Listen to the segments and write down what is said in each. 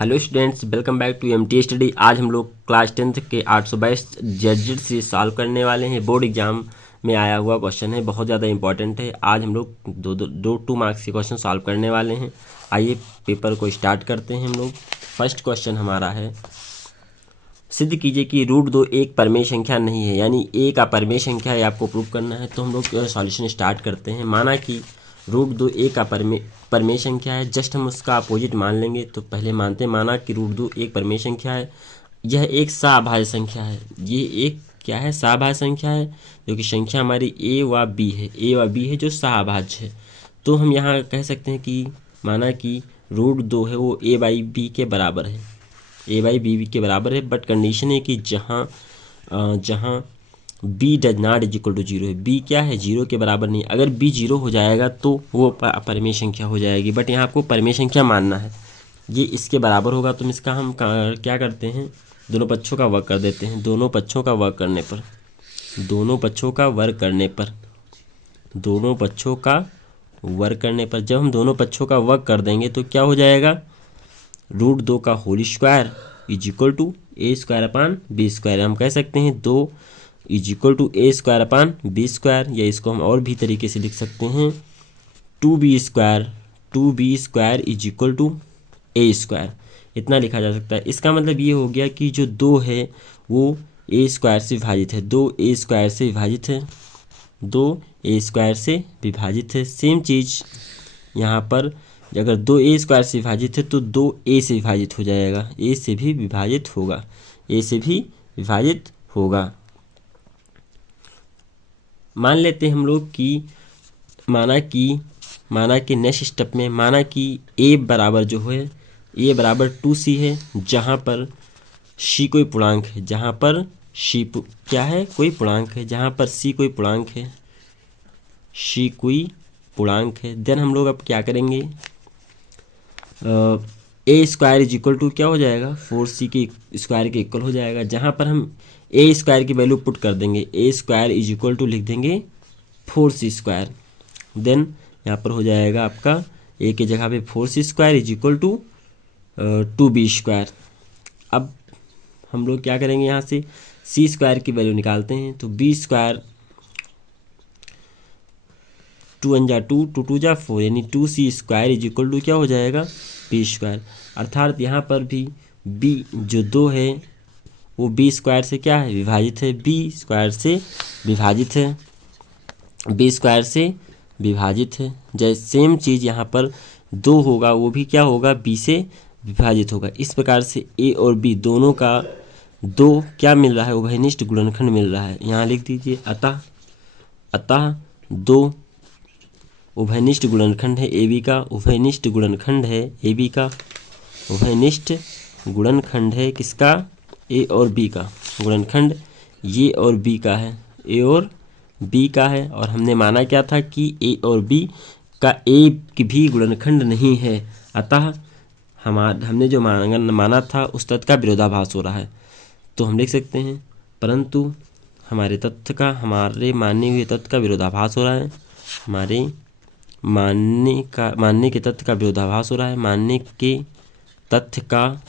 Hello students, welcome back to MT study. आज हम लोग क्लास 10th के 822 जेड से सॉल्व करने वाले हैं। बोर्ड एग्जाम में आया हुआ क्वेश्चन है, बहुत ज़्यादा इंपॉर्टेंट है। आज हम लोग दो 2 मार्क्स के क्वेश्चन सॉल्व करने वाले हैं। आइए पेपर को स्टार्ट करते हैं हम लोग। फर्स्ट क्वेश्चन हमारा है, सिद्ध कीजिए कि √2 एक परमेय संख्या नहीं है, यानी ए का परमेय संख्या है, आपको प्रूव करना है। तो हम लोग सॉल्यूशन स्टार्ट करते हैं। माना कि √2 ए का परमेय संख्या है, जस्ट हम उसका अपोजिट मान लेंगे। तो पहले मानते हैं, माना कि √2 एक परमेय संख्या है, यह एक सभाज्य संख्या है। ये एक क्या है? सभाज्य संख्या है, जो कि संख्या हमारी ए व बी है। ए व बी है जो सभाज्य है। तो हम यहाँ कह सकते हैं कि माना कि √2 है वो ए बाई बी के बराबर है, ए बाई बी के बराबर है। बट कंडीशन है कि जहाँ B does not is equal to 0 है। बी क्या है? 0 के बराबर नहीं। अगर बी 0 हो जाएगा तो वो परमेय संख्या हो जाएगी। बट यहाँ आपको परमेय संख्या मानना है, ये इसके बराबर होगा। तो इसका हम क्या करते हैं, दोनों पक्षों का वर्ग कर देते हैं। दोनों पक्षों का वर्ग करने पर जब हम दोनों पक्षों का वर्ग कर देंगे तो क्या हो जाएगा? √2 का whole square is equal to A square upon B square. हम कह सकते हैं 2 is equal to A square upon B square, या इसको हम और भी तरीके से लिख सकते हैं 2b square is equal to A square. इतना लिखा जा सकता है। इसका मतलब ये हो गया कि जो 2 है वो ए स्क्वायर से विभाजित है, 2 ए स्क्वायर से विभाजित है। सेम चीज़ यहाँ पर, अगर 2 ए स्क्वायर से विभाजित है तो 2 ए से विभाजित हो जाएगा, ए से भी विभाजित होगा। मान लेते हैं हम लोग कि माना कि नेक्स्ट स्टेप में माना कि ए बराबर जो है, ए बराबर 2c है, जहाँ पर c कोई पूर्णांक है, जहाँ पर c क्या है? कोई पूर्णांक है। जहाँ पर c कोई पूर्णांक है, देन हम लोग अब क्या करेंगे, ए स्क्वायर इज इक्वल टू क्या हो जाएगा? 4c के स्क्वायर के इक्वल हो जाएगा। जहाँ पर हम ए स्क्वायर की वैल्यू पुट कर देंगे, ए स्क्वायर इज इक्वल टू लिख देंगे 4c स्क्वायर। देन यहाँ पर हो जाएगा आपका ए की जगह पे 4c square is equal to 2b square. अब हम लोग क्या करेंगे, यहाँ से c स्क्वायर की वैल्यू निकालते हैं। तो b स्क्वायर 2 × 2 2 2 × 4, यानी 2c square is equal to क्या हो जाएगा? b square. अर्थात यहाँ पर भी b जो 2 है वो b स्क्वायर से क्या है? विभाजित है। b स्क्वायर से विभाजित है। जैसे सेम चीज़ यहाँ पर 2 होगा, वो भी क्या होगा? b से विभाजित होगा। इस प्रकार से a और b दोनों का 2 क्या मिल रहा है? उभयनिष्ठ गुणनखंड मिल रहा है। यहाँ लिख दीजिए अतः 2 उभयनिष्ठ गुणनखंड है ए बी का, उभयनिष्ठ गुणनखंड है किसका? ए और बी का। गुणनखंड ये और बी का है, ए और बी का है। और हमने माना क्या था कि ए और बी का ए की भी गुणनखंड नहीं है। अतः हमने जो माना था उस तथ्य का विरोधाभास हो रहा है। तो हम लिख सकते हैं परंतु हमारे माने हुए तथ्य का विरोधाभास हो रहा है। हमारे मानने के तथ्य का विरोधाभास हो रहा है। मानने के तथ्य का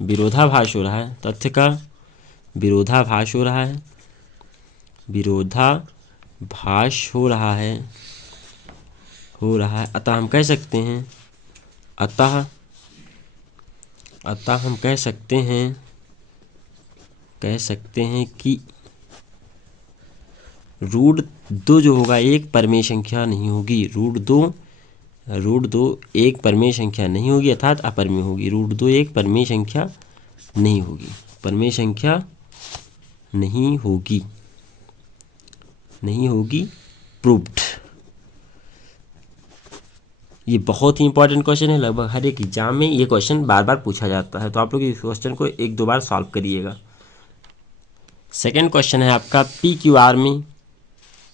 विरोधाभास हो रहा है। तथ्य का विरोधाभास हो रहा है। अतः हम कह सकते हैं कि √2 जो होगा एक परमेय संख्या नहीं होगी। √2 एक परमेय संख्या नहीं होगी, अर्थात अपरमेय होगी। √2 एक परमेय संख्या नहीं होगी, प्रूव्ड। ये बहुत ही इंपॉर्टेंट क्वेश्चन है। लगभग हर एक एग्जाम में ये क्वेश्चन बार बार पूछा जाता है, तो आप लोग इस क्वेश्चन को 1-2 बार सॉल्व करिएगा। सेकेंड क्वेश्चन है आपका, PQR में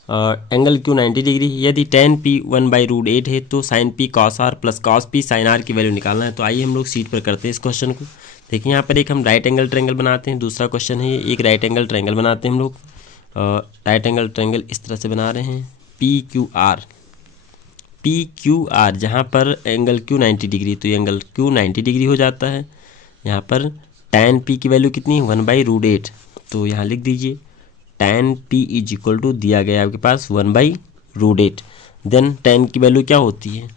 एंगल Q 90 डिग्री, यदि tan P 1/√8 है तो sin P cos R plus cos P sin R की वैल्यू निकालना है। तो आइए हम लोग शीट पर करते हैं इस क्वेश्चन को। देखिए यहाँ पर एक हम राइट एंगल ट्रायंगल बनाते हैं। दूसरा क्वेश्चन है एक राइट एंगल ट्रायंगल बनाते हैं हम लोग। राइट एंगल ट्रायंगल इस तरह से बना रहे हैं। PQR पी क्यू आर, जहाँ पर एंगल क्यू 90 डिग्री, तो ये एंगल क्यू 90 डिग्री हो जाता है। यहाँ पर tan पी की वैल्यू कितनी है 1/√8, तो यहाँ लिख दीजिए tan p is equal to दिया गया आपके पास 1/√8। देन tan की वैल्यू क्या होती है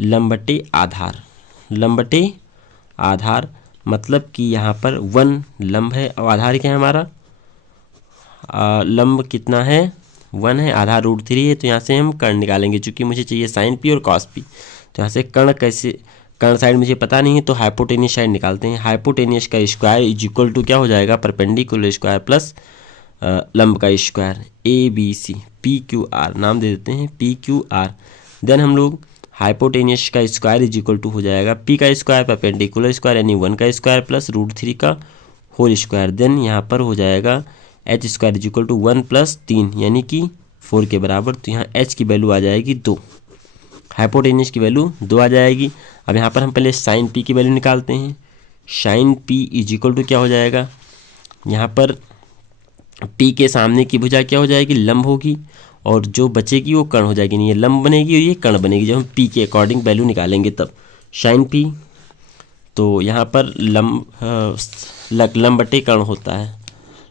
लंब बटे आधार, लंब बटे आधार मतलब कि यहाँ पर 1 लंब है और आधार क्या है हमारा, लंब कितना है 1 है, आधार √3 है। तो यहाँ से हम कर्ण निकालेंगे, चूँकि मुझे चाहिए sin p और cos p। तो यहाँ से कर्ण कैसे, कर्ण साइड मुझे पता नहीं है तो हाइपोटेनियस साइड निकालते हैं। हाइपोटेनियस का स्क्वायर इज इक्वल टू क्या हो जाएगा परपेंडिकुलर स्क्वायर प्लस लंब का स्क्वायर, ABC PQR नाम दे देते हैं PQR। देन हम लोग हाइपोटेनियस का स्क्वायर इज इक्वल टू हो जाएगा p का स्क्वायर परपेंडिकुलर स्क्वायर यानी 1 का स्क्वायर प्लस √3 का होल स्क्वायर। देन यहाँ पर हो जाएगा h square is equal to 1 + 3 यानी कि 4 के बराबर। तो यहाँ h की वैल्यू आ जाएगी 2, हाइपोटेनियस की वैल्यू 2 आ जाएगी। अब यहाँ पर हम पहले साइन p की वैल्यू निकालते हैं। Sine p is equal to क्या हो जाएगा, यहाँ पर p के सामने की भुजा क्या हो जाएगी लंब होगी और जो बचेगी वो कर्ण हो जाएगी, नहीं ये लंब बनेगी और ये कर्ण बनेगी। जब हम p के अकॉर्डिंग वैल्यू निकालेंगे तब साइन p, तो यहाँ पर लंब बटे कर्ण होता है,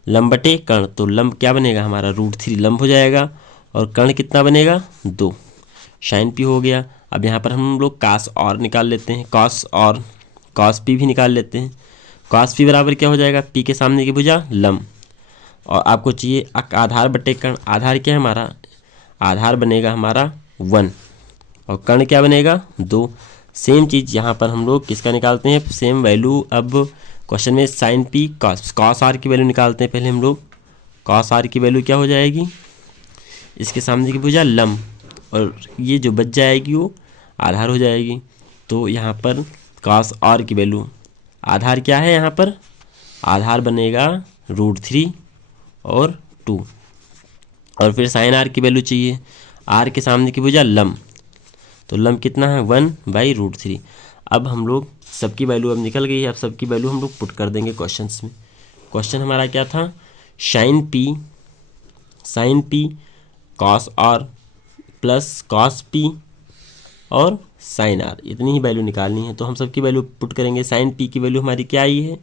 लंब बटे कर्ण, तो लंब क्या बनेगा हमारा √3 लंब हो जाएगा और कर्ण कितना बनेगा 2, साइन p हो गया। अब यहाँ पर हम लोग cos और निकाल लेते हैं, cos p भी निकाल लेते हैं। cos p बराबर क्या हो जाएगा p के सामने की भुजा लंब और आपको चाहिए आधार बटे कर्ण, आधार क्या है हमारा, आधार बनेगा हमारा 1 और कर्ण क्या बनेगा 2। सेम चीज़ यहाँ पर हम लोग किसका निकालते हैं सेम वैल्यू। अब क्वेश्चन में साइन p cos r की वैल्यू निकालते हैं पहले हम लोग। cos r की वैल्यू क्या हो जाएगी, इसके सामने की भुजा लंब और ये जो बच जाएगी वो आधार हो जाएगी। तो यहाँ पर cos r की वैल्यू, आधार क्या है यहाँ पर, आधार बनेगा √3 और 2 और फिर साइन r की वैल्यू चाहिए, r के सामने की भुजा लंब, तो लंब कितना है 1/√3। अब हम लोग सबकी वैल्यू अब निकल गई है, अब सबकी वैल्यू हम लोग पुट कर देंगे क्वेश्चंस में। क्वेश्चन हमारा क्या था sine p cos r plus cos p और साइन r, इतनी ही वैल्यू निकालनी है। तो हम सबकी वैल्यू पुट करेंगे। साइन p की वैल्यू हमारी क्या आई है,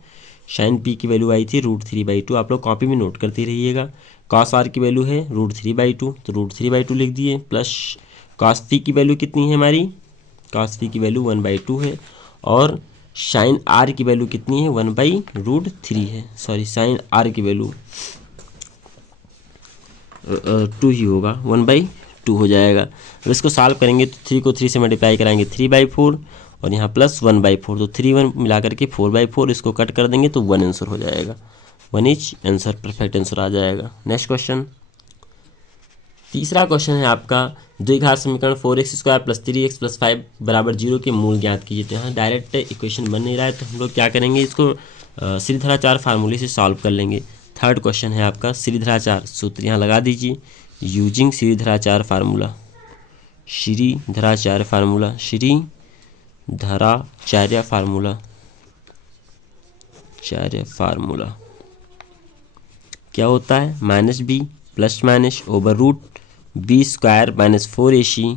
साइन p की वैल्यू आई थी √3/2, आप लोग कॉपी में नोट करते रहिएगा। cos r की वैल्यू है √3/2, तो √3/2 लिख दिए, प्लस cos p की वैल्यू कितनी है हमारी, cos p की वैल्यू 1/2 है और साइन r की वैल्यू कितनी है 1/√3 है, सॉरी साइन r की वैल्यू 2 ही होगा, 1/2 हो जाएगा। अब इसको सॉल्व करेंगे तो 3 को 3 से मल्टीप्लाई कराएंगे 3/4 और यहाँ प्लस 1/4, तो 3 1 मिला करके 4/4, इसको कट कर देंगे तो 1 आंसर हो जाएगा, 1 इज आंसर, परफेक्ट आंसर आ जाएगा। नेक्स्ट क्वेश्चन, तीसरा क्वेश्चन है आपका द्विघात समीकरण 4x² + 3x + 5 = 0 के मूल ज्ञात कीजिए। तो यहाँ डायरेक्ट इक्वेशन बन नहीं रहा है तो हम लोग क्या करेंगे, इसको श्रीधराचार्य फार्मूले से सॉल्व कर लेंगे। थर्ड क्वेश्चन है आपका श्रीधराचार्य सूत्र, यहाँ लगा दीजिए using Shridharacharya formula, Shridharacharya formula क्या होता है -b + (b² - 4ac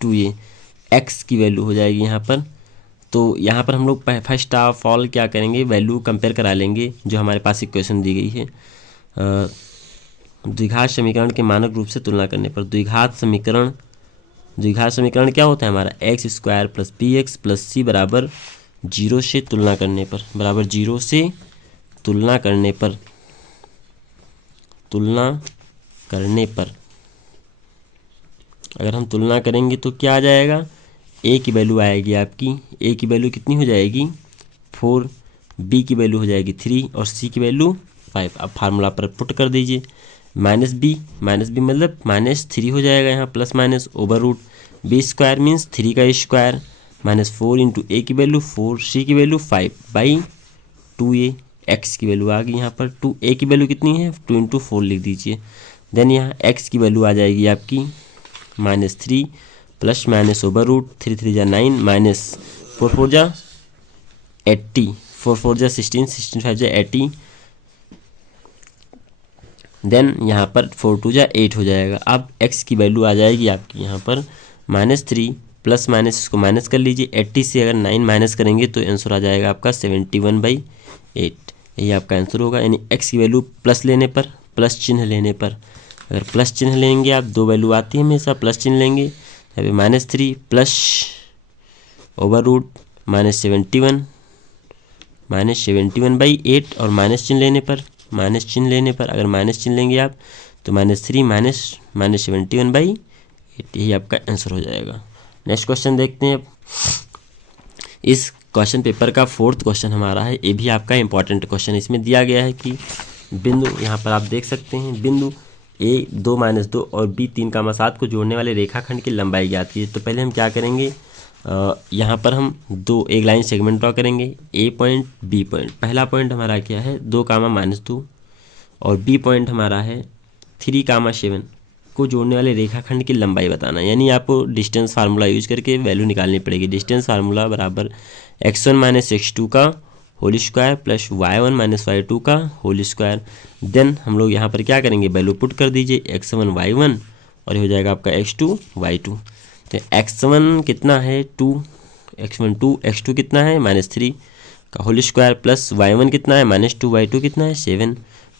(2a) x की वैल्यू हो जाएगी यहाँ पर। तो यहाँ पर हम लोग फर्स्ट ऑफ ऑल क्या करेंगे, वैल्यू कंपेयर करा लेंगे जो हमारे पास इक्वेशन दी गई है। द्विघात समीकरण के मानक रूप से तुलना करने पर, द्विघात समीकरण क्या होता है हमारा x² + bx + c बराबर 0 से तुलना करने पर, अगर हम तुलना करेंगे तो क्या आ जाएगा, a की वैल्यू आएगी आपकी, a की वैल्यू कितनी हो जाएगी 4, b की वैल्यू हो जाएगी 3 और c की वैल्यू 5। अब फार्मूला पर पुट कर दीजिए, -b मतलब -3 हो जाएगा यहाँ, प्लस माइनस (b² मीन्स 3 का स्क्वायर -4 × a की वैल्यू 4, c की वैल्यू 5/2a, x की वैल्यू आ गई यहाँ पर 2a की वैल्यू कितनी है 2 × 4 लिख दीजिए। देन यहाँ x की वैल्यू आ जाएगी आपकी -3 प्लस माइनस (3 3 = 9 -4 4 = 80, 4 4 = 16, 16 5 = 80। देन यहाँ पर 4 2 जा 8 हो जाएगा। अब x की वैल्यू आ जाएगी आपकी यहाँ पर -3 प्लस माइनस इसको माइनस कर लीजिए। 80 से अगर 9 माइनस करेंगे तो आंसर आ जाएगा आपका 71/8। यही आपका आंसर होगा। यानी x की वैल्यू प्लस लेने पर, प्लस चिन्ह लेने पर, अगर प्लस चिन्ह लेंगे आप, दो वैल्यू आती है हमेशा, प्लस चिन्ह लेंगे। यहाँ पे -3 प्लस √ -71/8 और माइनस चिन्ह लेने पर, अगर माइनस चिन्ह लेंगे आप तो -3 -71/8, यही आपका आंसर हो जाएगा। नेक्स्ट क्वेश्चन देखते हैं। इस क्वेश्चन पेपर का 4th क्वेश्चन हमारा है। ये भी आपका इंपॉर्टेंट क्वेश्चन। इसमें दिया गया है कि बिंदु, यहाँ पर आप देख सकते हैं, बिंदु A 2 - 2 और B 3, 7 को जोड़ने वाले रेखाखंड की लंबाई ज्ञात कीजिए। तो पहले हम क्या करेंगे, यहाँ पर हम एक लाइन सेगमेंट ड्रॉ करेंगे, A पॉइंट B पॉइंट। पहला पॉइंट हमारा क्या है 2, -2 और B पॉइंट हमारा है 3, 7 को जोड़ने वाले रेखाखंड की लंबाई बताना। यानी आपको डिस्टेंस फार्मूला यूज करके वैल्यू निकालनी पड़ेगी। डिस्टेंस फार्मूला बराबर x1 - x2 का whole square plus y1 - y2 का होल स्क्वायर। देन हम लोग यहाँ पर क्या करेंगे, वैल्यू पुट कर दीजिए x1 y1 और ये हो जाएगा आपका x2 y2। तो x1 कितना है 2, x1 2, x2 कितना है -3 का होल स्क्वायर प्लस y1 कितना है -2, y2 कितना है 7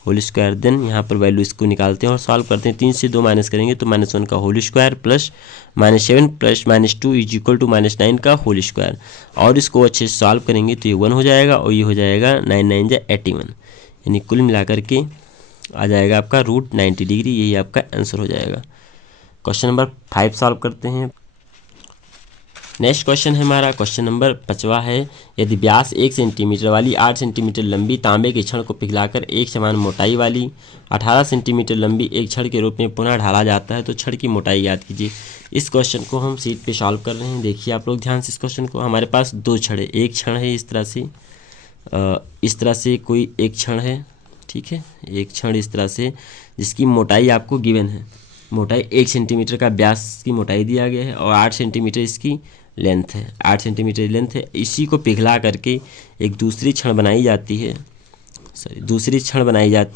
होल स्क्वायर। देन यहाँ पर वैल्यू इसको निकालते हैं और सॉल्व करते हैं। 3 से 2 माइनस करेंगे तो -1 का होल स्क्वायर प्लस -7 प्लस -2 = -9 का होल स्क्वायर। और इसको अच्छे से सॉल्व करेंगे तो ये 1 हो जाएगा और ये हो जाएगा 9 9 जा 81। यानी कुल मिलाकर के आ जाएगा आपका √90 डिग्री। यही आपका आंसर हो जाएगा। क्वेश्चन नंबर 5 सॉल्व करते हैं। नेक्स्ट क्वेश्चन है हमारा, क्वेश्चन नंबर 5वां है। यदि व्यास 1 सेंटीमीटर वाली 8 सेंटीमीटर लंबी तांबे के छड़ को पिघलाकर एक समान मोटाई वाली 18 सेंटीमीटर लंबी एक छड़ के रूप में पुनः ढाला जाता है तो छड़ की मोटाई याद कीजिए। इस क्वेश्चन को हम शीट पे सॉल्व कर रहे हैं। देखिए आप लोग ध्यान से इस क्वेश्चन को। हमारे पास 2 छड़ है, एक छड़ है इस तरह से कोई एक छड़ है, ठीक है, एक छड़ इस तरह से, जिसकी मोटाई आपको गिवन है। मोटाई 1 सेंटीमीटर का व्यास की मोटाई दिया गया है और 8 सेंटीमीटर इसकी लेंथ है, 8 सेंटीमीटर लेंथ है। इसी को पिघला करके एक दूसरी छड़ बनाई जाती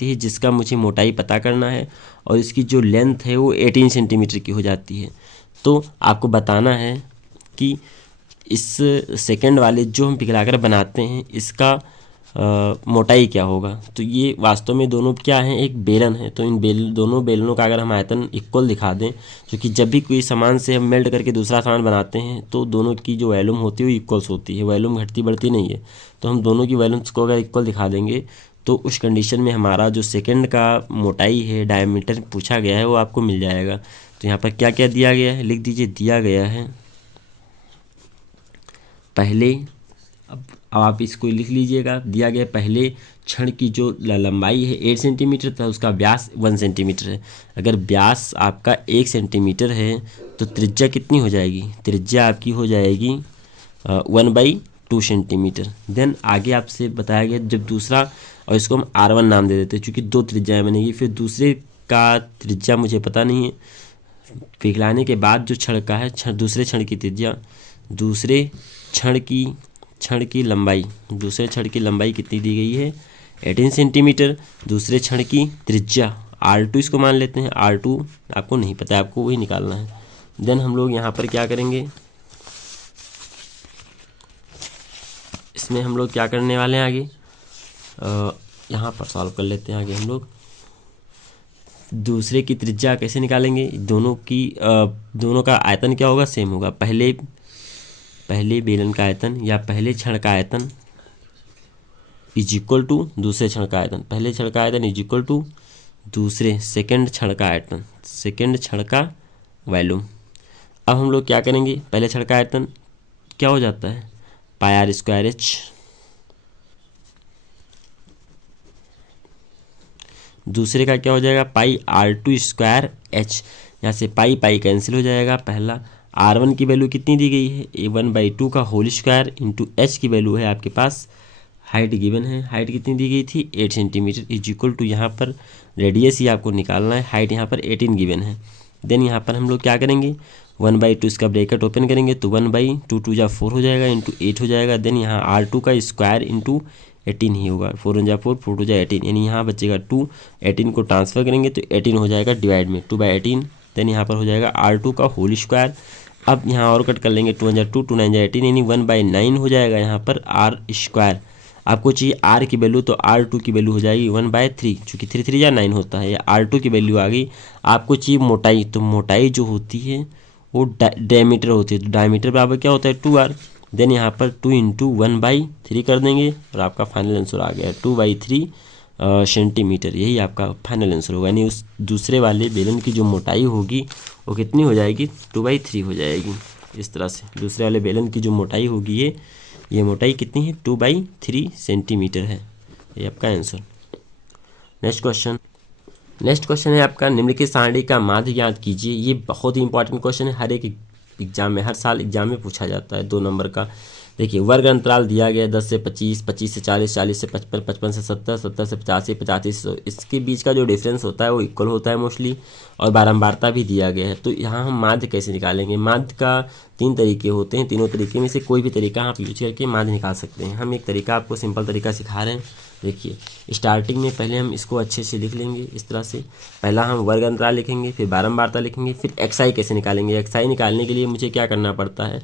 है, जिसका मुझे मोटाई पता करना है और इसकी जो लेंथ है वो 18 सेंटीमीटर की हो जाती है। तो आपको बताना है कि इस सेकंड वाले जो हम पिघलाकर बनाते हैं इसका मोटाई क्या होगा। तो ये वास्तव में दोनों क्या हैं, एक बेलन है। तो इन दोनों बेलनों का अगर हम आयतन इक्वल दिखा दें, क्योंकि जब भी कोई सामान से हम मेल्ट करके दूसरा सामान बनाते हैं तो दोनों की जो वॉल्यूम होती है वो इक्वल्स होती है, वॉल्यूम घटती बढ़ती नहीं है। तो हम दोनों की वॉल्यूम्स को अगर इक्वल दिखा देंगे तो उस कंडीशन में हमारा जो सेकेंड का मोटाई है, डायमीटर पूछा गया है, वो आपको मिल जाएगा। तो यहाँ पर क्या क्या दिया गया है, लिख दीजिए। दिया गया है पहले, अब आप इसको लिख लीजिएगा। दिया गया पहले छड़ की जो लंबाई है 8 सेंटीमीटर था, उसका व्यास 1 सेंटीमीटर है। अगर व्यास आपका 1 सेंटीमीटर है तो त्रिज्या कितनी हो जाएगी, त्रिज्या आपकी हो जाएगी 1/2 सेंटीमीटर। देन आगे आपसे बताया गया जब दूसरा, और इसको हम R1 नाम दे देते हैं क्योंकि 2 त्रिज्याएँ बनेगी। फिर दूसरे का त्रिज्या मुझे पता नहीं है, पिघलाने के बाद जो छड़ का है, दूसरे छड़ की त्रिज्या, दूसरे छड़ की लंबाई कितनी दी गई है 18 सेंटीमीटर। दूसरे छड़ की त्रिज्या R2 इसको मान लेते हैं। R2 आपको नहीं पता है, आपको वही निकालना है। देन हम लोग यहाँ पर क्या करेंगे, इसमें हम लोग क्या करने वाले हैं आगे, यहाँ पर सॉल्व कर लेते हैं आगे हम लोग। दूसरे की त्रिज्या कैसे निकालेंगे, दोनों का आयतन क्या होगा, सेम होगा। पहले बेलन का आयतन या पहले छड़ का आयतन = दूसरे छड़ का आयतन। पहले छड़ का आयतन = दूसरे सेकंड छड़ का आयतन, सेकंड छड़ का वॉल्यूम। अब हम लोग क्या करेंगे, पहले छड़ का आयतन क्या हो जाता है πr²h, दूसरे का क्या हो जाएगा πr²h। यहाँ से पाई कैंसिल हो जाएगा। पहला R1 की वैल्यू कितनी दी गई है, 1/2 का होल स्क्वायर इंटू h की वैल्यू है आपके पास, हाइट गिवन है, हाइट कितनी दी गई थी 8 सेंटीमीटर = यहाँ पर रेडियस ही आपको निकालना है, हाइट यहाँ पर 18 गिवन है। देन यहाँ पर हम लोग क्या करेंगे, 1/2 इसका ब्रैकेट ओपन करेंगे तो 1/2 2 × 4 हो जाएगा इंटू 8 हो जाएगा। देन यहाँ R2 का स्क्वायर इंटू 18 ही होगा। 4 1 जा 4, 4 2 जा 18, यानी यहाँ बचेगा 2। 18 को ट्रांसफर करेंगे तो 18 हो जाएगा डिवाइड में 2/18। देन यहाँ पर हो जाएगा R2 का होल स्क्वायर। अब यहाँ और कट कर लेंगे, 2 1 जा 2, 2 9 जा 18, यानी 1/9 हो जाएगा यहाँ पर R स्क्वायर। आपको चाहिए R की वैल्यू, तो R2 की वैल्यू हो जाएगी 1/3, चूँकि 3 3 जा 9 होता है, या R2 की वैल्यू आ गई। आपको चाहिए मोटाई, तो मोटाई जो होती है वो डायमीटर होती है, तो डायमीटर बराबर क्या होता है 2R। देन यहाँ पर 2 × 1/3 कर देंगे और आपका फाइनल आंसर आ गया 2/3 सेंटीमीटर। यही आपका फाइनल आंसर होगा, यानी उस दूसरे वाले बेलन की जो मोटाई होगी वो कितनी हो जाएगी, 2/3 हो जाएगी। इस तरह से दूसरे वाले बेलन की जो मोटाई होगी ये मोटाई कितनी है, 2/3 सेंटीमीटर है। ये आपका आंसर। नेक्स्ट क्वेश्चन है आपका, निम्नलिखित सारणी का माध्य ज्ञात कीजिए। ये बहुत ही इंपॉर्टेंट क्वेश्चन है, हर एक एग्जाम में, हर साल एग्जाम में पूछा जाता है, 2 नंबर का। देखिए, वर्ग अंतराल दिया गया 10 से 25, 25 से 40, 40 से 55, 55 से 70, 70 से 85, 85 से 100। इसके बीच का जो डिफरेंस होता है वो इक्वल होता है मोस्टली, और बारंबारता भी दिया गया है। तो यहाँ हम माध्य कैसे निकालेंगे? माध्य का 3 तरीके होते हैं, तीनों तरीके में से कोई भी तरीका आप यूज करके माध्य निकाल सकते हैं। हम एक तरीका आपको सिंपल तरीका सिखा रहे हैं। देखिए, स्टार्टिंग में पहले हम इसको अच्छे से लिख लेंगे इस तरह से। पहला हम वर्ग अंतराल लिखेंगे, फिर बारंबारता लिखेंगे, फिर एक्सआई कैसे निकालेंगे। एक्सआई निकालने के लिए मुझे क्या करना पड़ता है,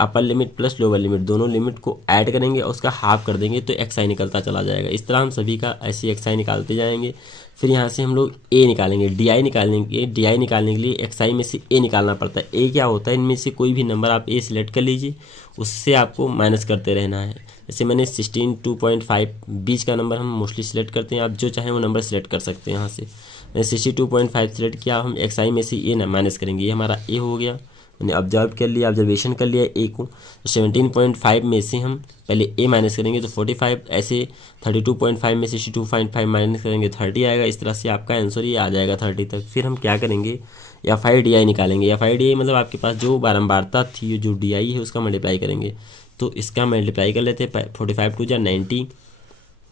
upper limit plus lower limit दोनों लिमिट को ऐड करेंगे और उसका हाफ कर देंगे तो एक्सआई निकलता चला जाएगा। इस तरह हम सभी का ऐसे एक्सआई निकालते जाएंगे। फिर यहाँ से हम लोग ए निकालेंगे, डीआई निकालेंगे। डीआई निकालने के लिए एक्सआई में से ए निकालना पड़ता है। ए क्या होता है, इनमें से कोई भी नंबर आप ए सिलेक्ट कर लीजिए, उससे आपको माइनस करते रहना है। जैसे मैंने 16 2.5 बीच का नंबर हम मोस्टली सिलेक्ट करते हैं, आप जो चाहें वो नंबर सिलेक्ट कर सकते हैं। यहाँ से मैंने 62.5 सिलेक्ट किया, हम एक्सआई में से ए ना माइनस करेंगे, ये हमारा ए हो गया। मैंने ऑब्जर्वेशन कर लिया ए को। तो 17.5 में से हम पहले ए माइनस करेंगे तो 45, ऐसे 32.5 में से 62.5 माइनस करेंगे 30 आएगा। इस तरह से आपका आंसर ये आ जाएगा 30 तक। फिर हम क्या करेंगे, FI/DI निकालेंगे। FI/DI मतलब आपके पास जो बारंबारता थी, जो DI है उसका मल्टीप्लाई करेंगे। तो इसका मल्टीप्लाई कर लेते हैं, 45 2 जा 90,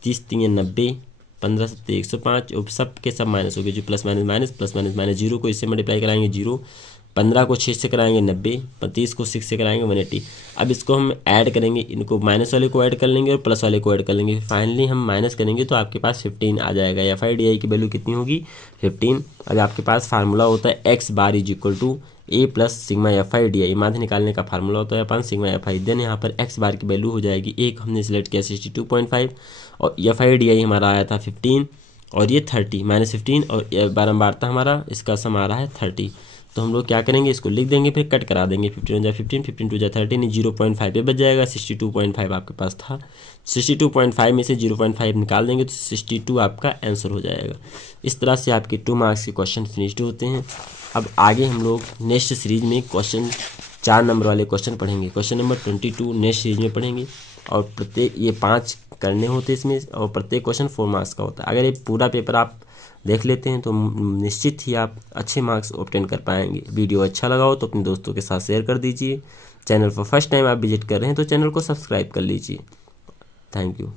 30 3 90, 15 7 105, और सब के सब माइनस हो गए, जो plus minus minus plus minus minus. 0 को इससे मल्टीप्लाई कराएंगे 0, 15 को 6 से कराएंगे 90, 30 को 6 से कराएंगे 180। अब इसको हम ऐड करेंगे, इनको माइनस वाले को ऐड कर लेंगे और प्लस वाले को ऐड कर लेंगे। फाइनली हम माइनस करेंगे तो आपके पास 15 आ जाएगा। FI/DI की वैल्यू कितनी होगी, 15। अब आपके पास फार्मूला होता है x bar is equal to A plus sigma FI/DI। माध्य निकालने का फार्मूला होता है अपन सिग्मा FI। देन यहाँ पर x बार की वैल्यू हो जाएगी, एक हमने सिलेक्ट किया 62.5, और FI/DI हमारा आया था 15, और ये 30 -15, और बारंबारता हमारा इसका सम आ रहा है 30। तो हम लोग क्या करेंगे, इसको लिख देंगे, फिर कट करा देंगे। 15 1 जा 15, 15 2 जा 30, 0.5 पे बच जाएगा। 62.5 आपके पास था, 62.5 में से 0.5 निकाल देंगे तो 62 आपका आंसर हो जाएगा। इस तरह से आपके 2 मार्क्स के क्वेश्चन फिनिश्ड होते हैं। अब आगे हम लोग नेक्स्ट सीरीज में क्वेश्चन 4 नंबर वाले क्वेश्चन पढ़ेंगे। क्वेश्चन नंबर 22 नेक्स्ट सीरीज में पढ़ेंगे, और प्रत्येक ये 5 करने होते हैं इसमें, और प्रत्येक क्वेश्चन 4 मार्क्स का होता है। अगर ये पूरा पेपर आप देख लेते हैं तो निश्चित ही आप अच्छे मार्क्स ऑब्टेन कर पाएंगे। वीडियो अच्छा लगा हो तो अपने दोस्तों के साथ शेयर कर दीजिए। चैनल पर फर्स्ट टाइम आप विजिट कर रहे हैं तो चैनल को सब्सक्राइब कर लीजिए। Thank you.